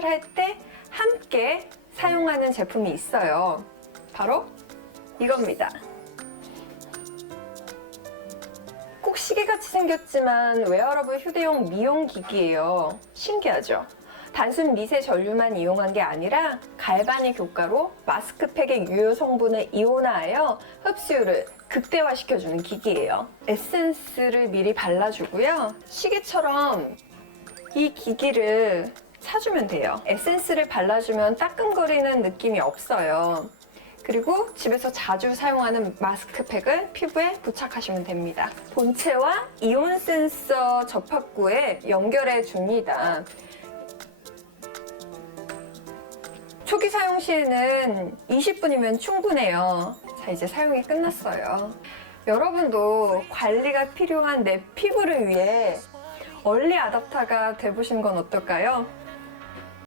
시작을 할 때 함께 사용하는 제품이 있어요. 바로 이겁니다. 꼭 시계같이 생겼지만 웨어러블 휴대용 미용 기기예요. 신기하죠? 단순 미세 전류만 이용한 게 아니라 갈바닉 효과로 마스크팩의 유효 성분을 이온화하여 흡수율을 극대화시켜주는 기기예요. 에센스를 미리 발라주고요. 시계처럼 이 기기를 사주면 돼요. 에센스를 발라주면 따끔거리는 느낌이 없어요. 그리고 집에서 자주 사용하는 마스크팩을 피부에 부착하시면 됩니다. 본체와 이온 센서 접합구에 연결해 줍니다. 초기 사용 시에는 20분이면 충분해요. 자, 이제 사용이 끝났어요. 여러분도 관리가 필요한 내 피부를 위해 얼리 아답터가 돼보시는 건 어떨까요?